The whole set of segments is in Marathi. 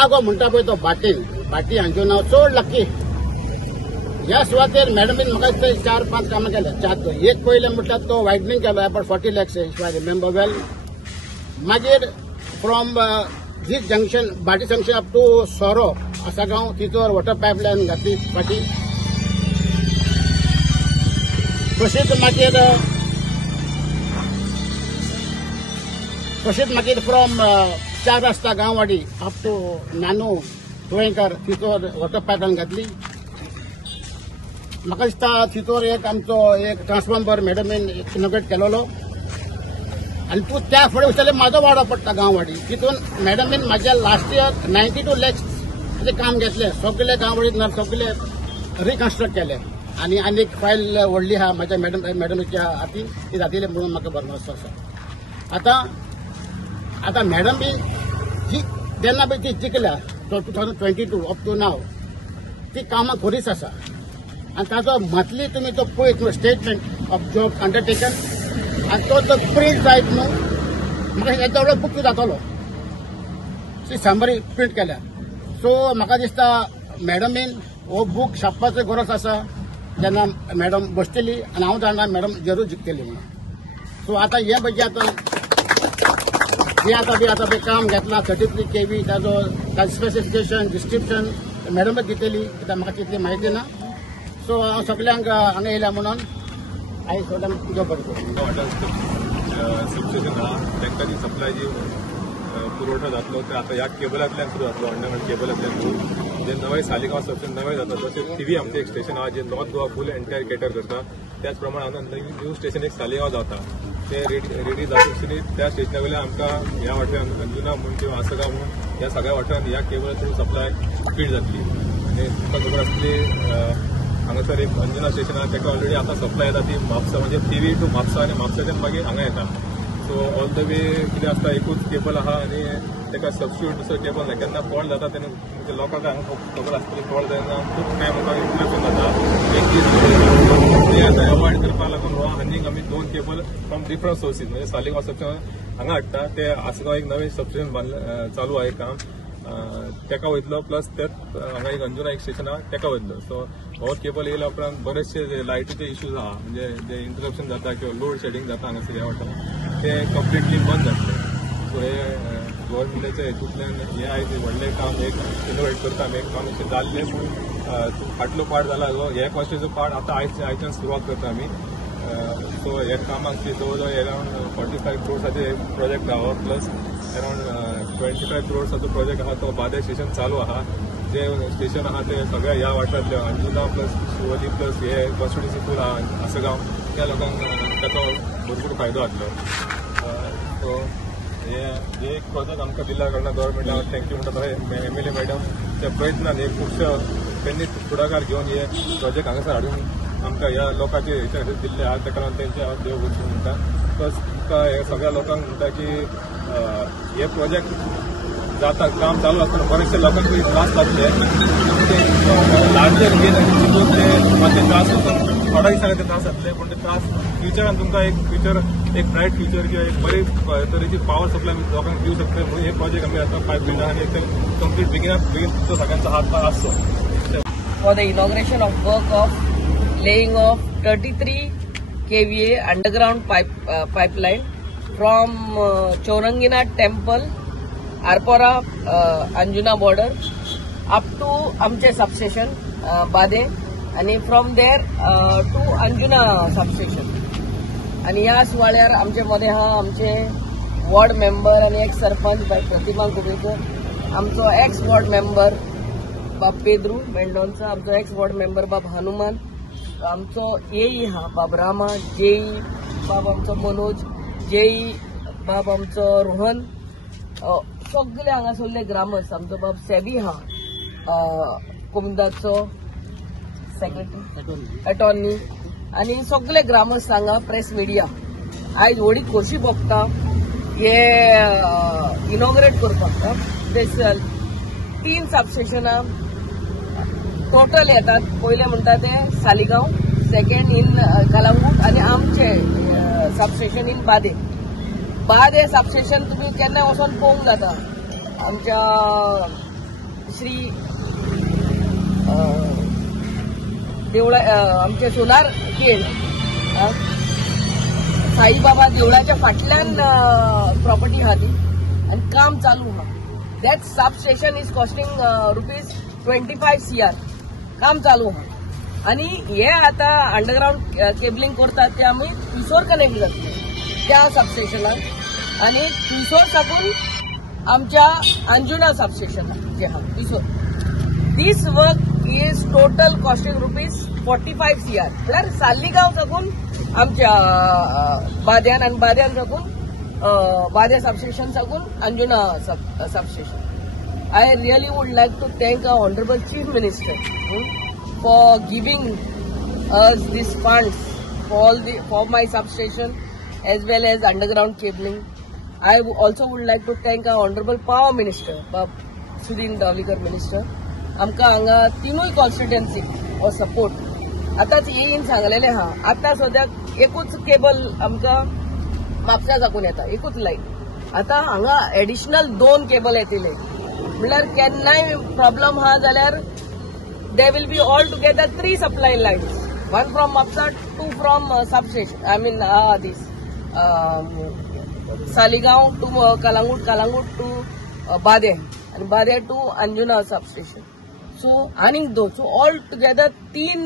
जागो म्हणटा पळय तो भाटी अंजुना चड लकी. ह्या सुवातेर मॅडमीन म्हाका दिसता 4-5 कामां केल्या. 4 एक पयलें म्हटल्यार तो वायडनींग केलो about 40 lakhs if I remember well. मागीर from this junction Bhati junction up to सोरो आसागांव तितूर वॉटर पायपलायन घातली फाटी. तशीच मागीर फ्रॉम 4 रस्ता गांववाडी अप टू नानू गोयेकर तितूर वॉटर पायपलायन घातली. म्हाका दिसता तितूर आमचो एक ट्रान्सफॉर्मर मॅडमीन इनॉग्रेट केलेलो. आनी तूं त्या फुडें वयतले म्हाजो वाडो पडटा गांववाडी. तितून मॅडमीन म्हाज्या लास्ट इयर 92 lakhs काम घेतलें. सगळे गांववाडींत सगळे रिकन्स्ट्रक्ट केले. आनी एक फायल व्हडली आहा म्हाज्या मॅडमीच्या हातीन ती जातली म्हणून म्हाका भरवंसो आसा. आतां मॅडम ही जेन्ना पळय ती जिखल्या 2022 अप टू नाव ती कामां खरीच आसा. आनी ताजो मंथली तुमी तो पळयत स्टेटमेंट ऑफ जॉब अंडरटेकन आनी तो प्रिंट जायत न्हू. म्हाका येदो व्हडलो बूक जातलो समरी प्रिंट केल्या. सो म्हाका दिसता मॅडमीन हो बूक छापपाची गरज आसा जेन्ना मॅडम बसतली. आनी हांव जाणा मॅडम जरूर जिखतली म्हणून. सो आतां हे पळय आतां काम घेतला 33 kV ताजो स्पेसिफिकेशन डिस्क्रिप्शन मॅडमच दितली. कित्याक म्हाका तितली म्हायती ना. सो हांव सगळ्यांक हांगा येयल्या म्हणून आयज सगळ्यांक तुजो बरो सिच्युएशन आहा तांकां ती सप्लाय जी पुरवठो जातलो ते आता ह्या केबलांतल्यान सुरू जातलो. अंडरग्राउंड केबलांतल्यान सुरू जे नवे सालिगांव सबस्टेशन नवे जाता तशें टीव्ही आमचें एक स्टेशन आहा जे नॉर्थ गोवा फूल एंटायर केटर करता. त्याच प्रमाणे हांगा न्यू स्टेशन एक सालिगांव जाता ते रेडी जातकीर त्या स्टेशना वयल्यान आमकां ह्या वाठारान अंजुना म्हणून किंवा आसगांव म्हणून ह्या सगळ्या वाठारान ह्या केबला थ्रू सप्लाय स्पीड जातली. आनी तुमकां खबर आसतली हांगासर एक अंजुना स्टेशन आहा ताका ऑलरेडी आतां सप्लाय येता ती म्हापसा म्हणजे टीव्ही टू म्हापसा आनी म्हापसाच्यान मागीर हांगा येता. सो ऑल द वे कितें आसता एकूच केबल आहा आनी ताका सबस्टिट्यूट दुसरो केबल ना. केन्ना फॉल्ट जाता तेन्ना म्हणजे लोकांक हांगा खबर आसतली फॉल्ट जायना खूब टायम आमकां इंट्रप्शन जाता. एक दीस अवॉयड करपाक लागून हो हनींग आमी 2 केबल फ्रॉम डिफरंट सोर्सीस म्हणजे सालिगांव सबस्टेशन हांगा हाडटा. ते आसगांव एक नवें सबस्टेशन चालू आहे काम तेका वयतलो. प्लस त्यात हांगा एक अंजुना एक स्टेशन आहा तेका वयतलो. सो हो केबल येयल्या उपरांत बरेचशे लायटीचे इश्यूज आहा म्हणजे जे इंटरप्शन जाता किंवा लोड शेडिंग जाता हांगासर ह्या वाठारांत ते कंप्लिटली बंद जातले. सो हे गव्हर्मेंटाच्या हेतूंतल्यान हे आयज व्हडलें काम एक इनोवेट करता आमी एक काम अशें जाल्लें पूण फाटलो पार्ट जाला हे कॉस्टेचो पार्ट आतां आयच्यान सुरवात करता आमी. सो हे कामाक जवळ जवळ अरावंड 45 crores प्रोजेक्ट आहा. प्लस अरावंड 25 crores प्रोजेक्ट आहा तो बादे स्टेशन चालू आहा. जे स्टेशन आहा ते सगळ्या ह्या वाठारांतले अंजुना प्लस शिवोली प्लस हे कॉन्स्टिट्युएन्सी पूल आहा आसगांव त्या लोकांक ताचो भरपूर फायदो जातलो. सो हे एक प्रोजेक्ट आमकां दिल्या कारणान गव्हर्मेंटाक थँक्यू म्हणटा तो MLA मॅडम त्या प्रयत्नान हे खुबशे त्यांनी पुढाकार घेवन हे प्रोजेक्ट हांगासर हाडून आमकां ह्या लोकांचे हेच्या खातीर दिल्ले आहा. ताका लागून तेंचे हांव देव बक्षी म्हणटा. प्लस तुमकां हे सगळ्या लोकांक म्हणटा की हे प्रोजेक्ट जाता काम चालू आसतना बरेचशे लोकांक त्रास जातले. लार्जर गेन मातशे त्रास थोड्या दिसांनी ते त्रास जातले पूण ते त्रास फ्युचरान तुमकां एक ब्रायट फ्युचर किंवा एक बरे तरेची पॉवर सप्लाय लोकांक दिवं शकता म्हणून हे प्रोजेक्ट आमी आतां पायपलायन आनी एकदम कंप्लीट बेगीन तो सगळ्यांचा हात आसचो. For the inauguration of work of laying of 33 kVA underground pipeline from Chaurangina Temple, Arpora, Anjuna border up to Amche substation, Bade, and from there to Anjuna substation. आणि या सुवाळ्यार आमचे मध्ये हा आमचे वॉर्ड मेंबर आणि एक सरपंच प्रतिमा कुबेकर, आमचो एक्स वॉर्ड मेंबर बाब पेद्रू मेंढोनचा, आमचो एक्स वॉर्ड मेंबर बाब हनुमान, आमचो एई हा बाब रामा, जेई बाब आमचो मनोज, जेई बाब आमचो रोहन, सगळे हांगासरले ग्रामस्थ, आमचो बाब सेबी हा कुमदाचो सेक्रेटरी अटॉर्नी आणि सगळे ग्रामस्थ हांगा प्रेस मिडिया आयज व्हडी खोशी भोगता हे इनॉग्रेट करपाक. स्पेशल 3 सबस्टेशनां टोटल येतात. पहिले म्हणटा ते सालिगांव, सेकंड इन कलंगूट आणि आमचे सबस्टेशन इन बादे. बादे सबस्टेशन तुम्ही केन्ना वचून पळोवंक जाता. आमच्या देवळा आमचे सोलार केंद्र साईबाबा देवळाच्या फाटल्यान प्रॉपर्टी आहा ती आणि काम चालू आहा. That sub station is costing ₹25 CR. काम चालू आहा आणि हे आता अंडरग्राउंड केबलिंग करतात ते आम्ही पिसोर कनेक्ट जातले त्या सबस्टेशनाक आणि पिसोर साकून आमच्या अंजुना सबस्टेशनाक जे आहा पिसोर. This work is total costing ₹45 CR. म्हळ्यार साल्लीगांव साकून आमच्या बाद्यान आणि बाद्यान साकून बाद्या सबस्टेशन साकून Anjuna substation. I really would like to thank our Honorable Chief Minister for giving us these funds for my substation as well as underground cabling. I also would like to thank our Honorable Power Minister, Sudhin Davlikar Minister. आमका हांगा तिनूय कॉन्स्टिट्युएन्सी हो सपोर्ट आताच येईन सांगलेले हा. आता सद्याक एकूच केबल आमका म्हापसा साकून येता, एकूच लाईन. आता हांगा एडिशनल 2 केबल येतले म्हळ्यार केन्नाय प्रॉब्लम हा जाल्यार they will be all together 3 supply lines, 1 from Mapusa, 2 from substation I mean this Saligao to Calangute to Badem आणि Badem to Anjuna substation. So आनीक 2 so all together 3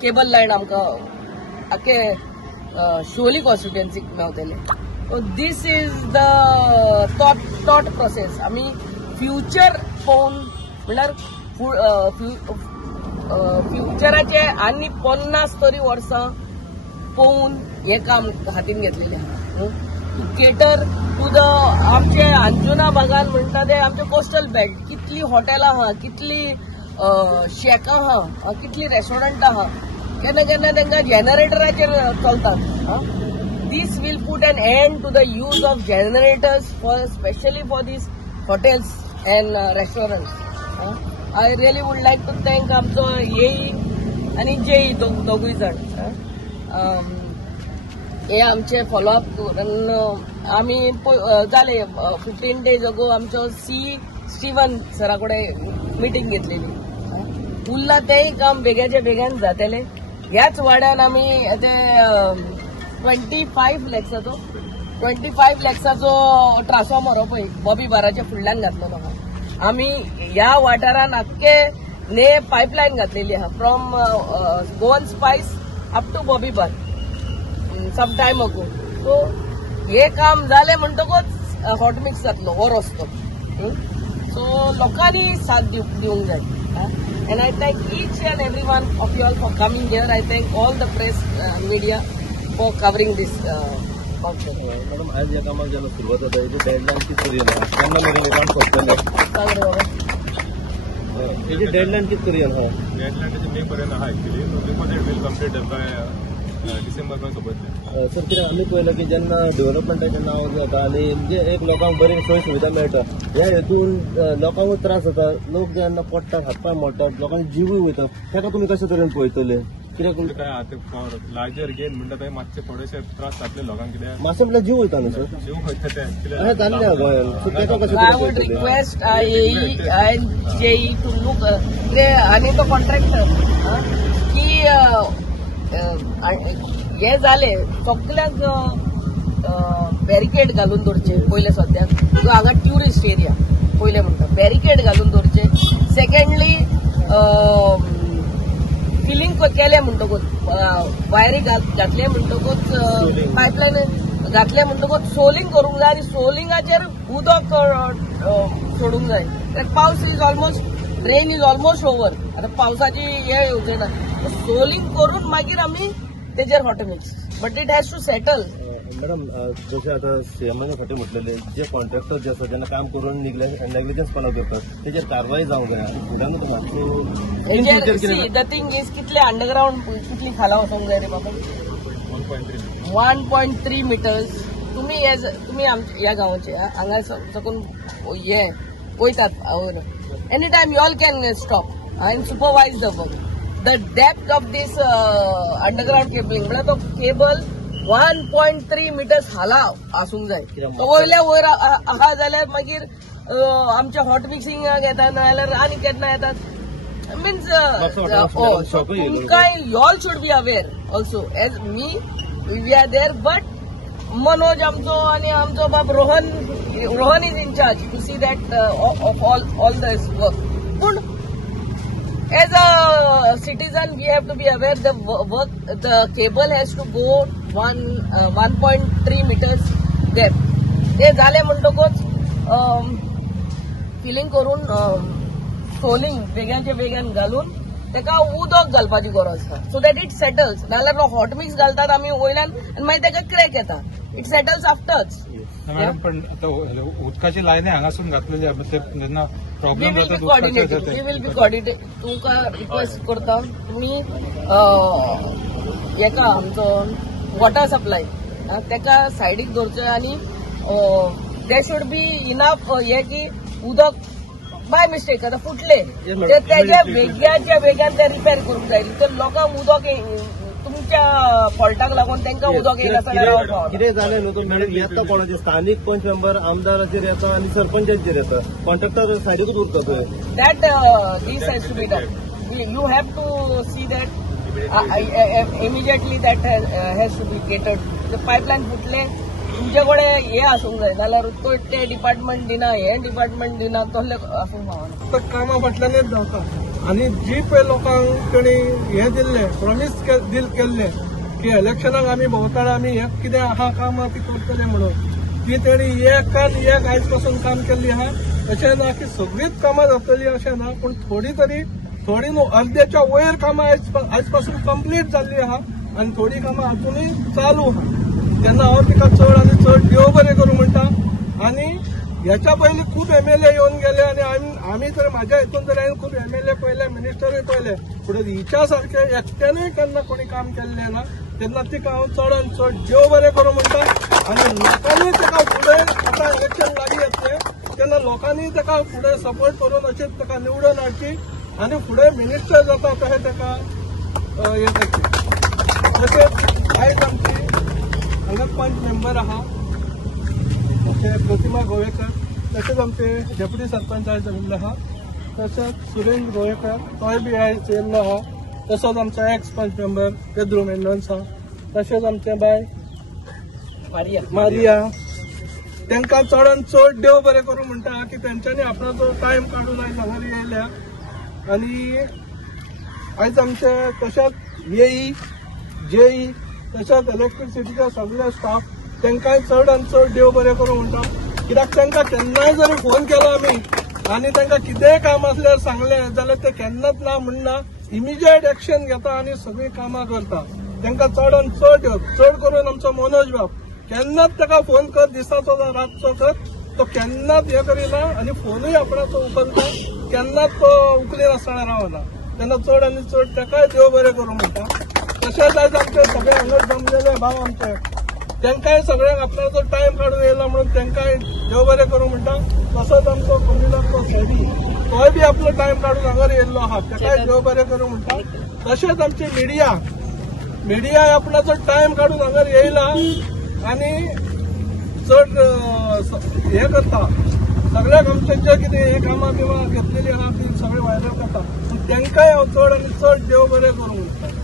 cable line आमकां आखे शिवोली कॉन्स्टिट्युएन्सीक मेवतले. So this is the thought process. आम्ही फ्युचर पळोवन म्हळ्यार फ्युचराचे आनी 50 तरी वर्सां पळोवन हे काम हातीन घेतलेले आहा. टू केटर टू द आमचे अंजुना भागान म्हणटा ते आमचे कोस्टल बेल्ट कितली हॉटेलां आहा, कितली शेकां आहा, कितली रेस्टॉरंट आहा. केन्ना केन्ना तांकां जनरेटराचेर चलतात. This will put an end to the use of generators especially for these hotels and restaurants. I really would like to thank आमचो येई आणि जेई दोगूय जण हे आमचे फॉलोअप करून आम्ही जाले 15 days ago आमचो स्टीवन सरा कडेन मिटींग घेतलेली. उरला तेय काम बेग्याचे बेग्यान जातले. ह्याच वाड्यान आम्ही ते 25 लॅक्साचो ट्रान्सफॉर्मर हो पळय बॉबी बाराच्या फुडल्यान घातलेलो आहा. आमी ह्या वाठारान आख्खे ने पायपलायन घातलेली आहा from Goan Spice up to Bobby bar some time ago. So हे काम जाले म्हणटकूच हॉट मिक्स जातलो हो रस्तो. सो लोकांनी साथ दिवंक जाय. And I thank each and every one of you all for coming here. I thank all the press media for covering this function. Madam आज या कामाला ज्याला सुरुवात होता याची डेडलाईन किती पर्यंत आहे? त्यांना मेरे काम सोपलं याची डेडलाईन किती पर्यंत आहे? डेडलाईन मे पर्यंत आहे actually. Because it will complete by December पर्यंत सोबत. सर कितें आमी पळयलां की जेन्ना डेव्हलपमेंटाचें नांव जाता आनी म्हणजे एक लोकांक बरी सोय सुविधा मेळटा ह्या हेतून लोकांकूय त्रास जाता. लोक जेन्ना पडटात हातपाय मोडटात लोकांचे जीवूय वयता. ताका तुमी कशे तरेन पळयतले? कित्याक काय लार्जर गेन म्हणटा थंय मातशे थोडेशे त्रास जातले लोकांक. कित्याक मातशें म्हटल्यार जीव वयता न्हू सर? जीव खंयचे ते जाल्ले हा गोंयान. सो ताका कशें I would request AE and JE to look आणि तो कॉन्ट्रॅक्टर की हे जाले सगळ्याक बॅरिकेड घालून दवरचे पयले सद्याक. हांगा ट्युरिस्ट एरिया पयले म्हणटा बॅरिकेड घालून दवरचे. सेकंडली फिलिंग केले म्हणटकूच वायरी घातले म्हणटकूच पायपलायन घातले म्हणटकूच सोलिंग करूंक जाय आनी सोलिंगाचेर उदक सोडूंक जाय. पावस is almost rain is almost over. आता पावसाची हे येवचे ना. सोलिंग करून मागीर आमी तेजेर hot mix but it has to settle. Madam जशें आतां सीएमाचे फाटीं म्हटलेले जे कॉन्ट्रॅक्टर जे आसा जेन्ना काम करून नेग्लिजन्सपणा करतात तेजेर कारवाय जावंक जाय. फुडांत मातसो द थिंग इज कितले अंडरग्राउंड कितली खाला वचोंक जाय रे बाबा? 1.3 meters. तुम्ही ह्या गांवाचे हांगा साकून हे वयतात any time you all can stop and supervise the work. The depth of this underground cabling म्हळ्यार तो केबल 1.3 meters हाला आसूंक जाय. तो वयल्या वयर आहा जाल्यार मागीर आमचे हॉट मिक्सिंग येतात नाजाल्यार आनी केन्ना येतात means shop you all should be aware also. As me, we are there, but Manoj amcho and amcho bab Rohan is in charge to see that of all this work. But as a citizen, we have to be aware the cable has to go 1.3 meters there. ते झाले म्हणटकूच फिलिंग करून सोलिंग वेगळ्याच्या वेगळ्यान घालून तेका उदक घालपाची गरज आसा सो दॅट इट सेटल्स. नाल्यार हॉट मिक्स घालतात आमी वयल्यान आनी मागीर तेका क्रॅक येता. It settles afters. मॅडम पण आता उदकाची लायनी हांगासून घातलेली आहा जेन्ना वी प्रॉब्लेम विल जाता be coordinated. We will be coordinated. तुमकां रिक्वेस्ट करता तुमी हेका आमचो वॉटर सप्लाय तेका सायडीक दवरचें आनी दे शुड बी इनफ हे की उदक बाय मिस्टेक आता फुटले ते त्याच्या वेगळ्याच्या वेगळ्यान ते रिपेअर करूंक जाय. तर लोकांक उदक तुमच्या फॉल्टाक लागून तांकां उदक येयला कितें जालें न्हू तो मॅडम येता कोणाचे स्थानिक पंच मेंबर आमदाराचेर येता आनी सरपंचाचेर येता. कॉन्ट्रॅक्टर सायडीकूच उरता पळय. That this has to be done. You have to see that immediately that has to be catered. ते पायपलायन फुटले तुमचे कडेन हे आसूंक जाय जाल्यार तो ते डिपार्टमेंट दिना हे डिपार्टमेंट दिना तसले आसूंक फावना. फक्त कामां फाटल्यानच जाता आनी जी पळय लोकांक तेणी हे दिल्ले प्रॉमिस केल्ले की इलेक्शनाक आमी भोंवताळे आमी हे कितें आहा कामां ती करतले म्हणून ती तेणी एक आयज पासून काम केल्ली आहा. अशें ना की सगळीच कामां जातली अशें ना पूण थोडी न्हू अर्द्याच्या वयर कामां आयज पासून कंप्लीट जाल्ली आहा आनी थोडी कामां अजुनूय चालू आहा. तेन्ना हांव तिका चड आनी चड देव बरें करूं म्हणटा. आनी ह्याच्या पयलीं खूब MLA येवन गेले आनी आमी तर म्हाज्या हितून तर हांवें खूब MLA पळयले मिनिस्टरूय पळयले पूण हिच्या सारकें एकट्यानूय केन्ना कोणी काम केल्लें ना. तेन्ना तिका हांव चड आनी चड देव बरें करूं म्हणटा. आनी लोकांनी ताका फुडें आतां इलेक्शन लागीं येतलें तेन्ना लोकांनी ताका फुडें सपोर्ट करून अशेंच ताका निवडून हाडची आनी फुडें मिनिस्टर जाता तशें ताका हें करचें. तशेंच आयज आमची हांगा पंच मेंबर आहा आमचे प्रतिमा गोवेकर. तशेंच आमचे डेप्युटी सरपंच आयज आयिल्ले आहा. तशेंच सुरेंद्र गोवेकर तोय बी आयज येयल्लो आहा. तसोच आमचो एक्स पंच मेंबर पेद्रू मेंडोन्स आहा. तशेंच आमचे बाय मारिया. तांकां चडांत चड देव बरें करूं म्हणटा की तेंच्यांनी आपणाचो टायम काडून आयज हांगा येयल्या. आनी आयज आमचे तशेंच येई जेई तशेंच इलेक्ट्रिसिटीचे सगळे स्टाफ तांकांय चड आनी चड देव बरें करूं म्हणटा. कित्याक तांकां केन्नाय जरी फोन केलो आमी आनी तांकां कितेंय काम आसल्यार सांगलें जाल्यार ते केन्नाच ना म्हणना इमिजिएट एक्शन घेता आनी सगळीं कामां करता. तांकां चड आनी चड करून आमचो मनोज बाब केन्नाच ताका फोन कर दिसाचो जावं रातचो कर तो केन्नाच हे करिना आनी फोनूय आपणाचो उखलता. केन्नाच तो उखलीनासतना रावना. तेन्ना चड आनी चड ताकाय देव बरें करूं म्हणटा. तशेंच आयज आमचे सगळे हांगा जमलेले भाव आमचे तांकांय सगळ्यांक आपणाचो टायम काडून येयला म्हणून तांकांय देव बरें करूं म्हणटा. तसोच आमचो कमिलाचो सेडी तोय बी आपलो टायम काडून हांगा येयल्लो आहा ताकाय देव बरें करूं म्हणटा. तशेंच आमची मिडिया आपणाचो टायम काडून हांगा येयला आनी चड हे करता. सगळ्याक आमचे जे कितें हे कामां बिमां घेतलेली आहा ती सगळे व्हायरल करता. तांकांय हांव चड आनी चड देव बरें करूं म्हणटा.